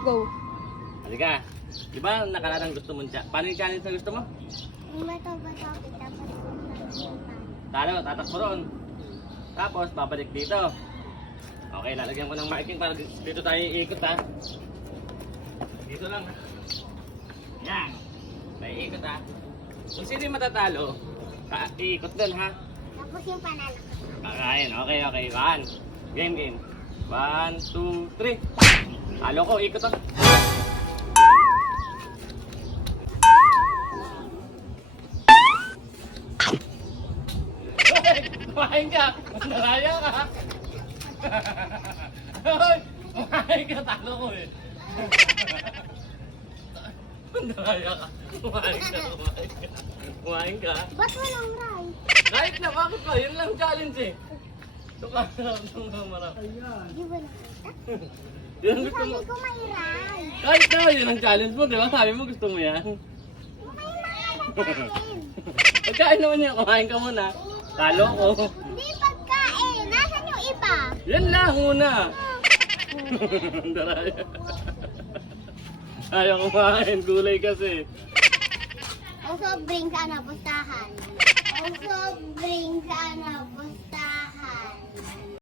Go. Halika. Di ba nakararang gusto mo siya? Paano yung challenge na gusto mo? Bato-bato kita Talo, tatakbo ron. Tapos, babalik dito. Okay, lalagyan ko ng marking para dito tayo iikot ha. Dito lang ha. Yan. May ikot ha. Kung sino yung matatalo, iikot dun ha. Tapos yung panalo. Kakain. Okay. One. Game. 1, 2, 3. Halo ko, ikot ha. Kumain ka! Mandaraya ka! Hoy! Kumain ka! Talo ko eh! Mandaraya ka! Kumain ka! Kumain ka! Ba't walang ray? Kahit na, bakit ba? Yun lang challenge eh! Tumarap. Di ba nakita? Yun ang gusto Sabi mo. ko may ray. Kahit na, yun ang challenge mo, di ba? Sabi mo gusto mo yan. Pagkain. Pagkain naman yan, kumain ka muna. Talo ko. Hindi pagkain. Nasaan yung iba? Yan lang muna. Daraya. Ayaw kumain, gulay kasi. O soft drink ka na pustahan. O soft drink ka na pustahan.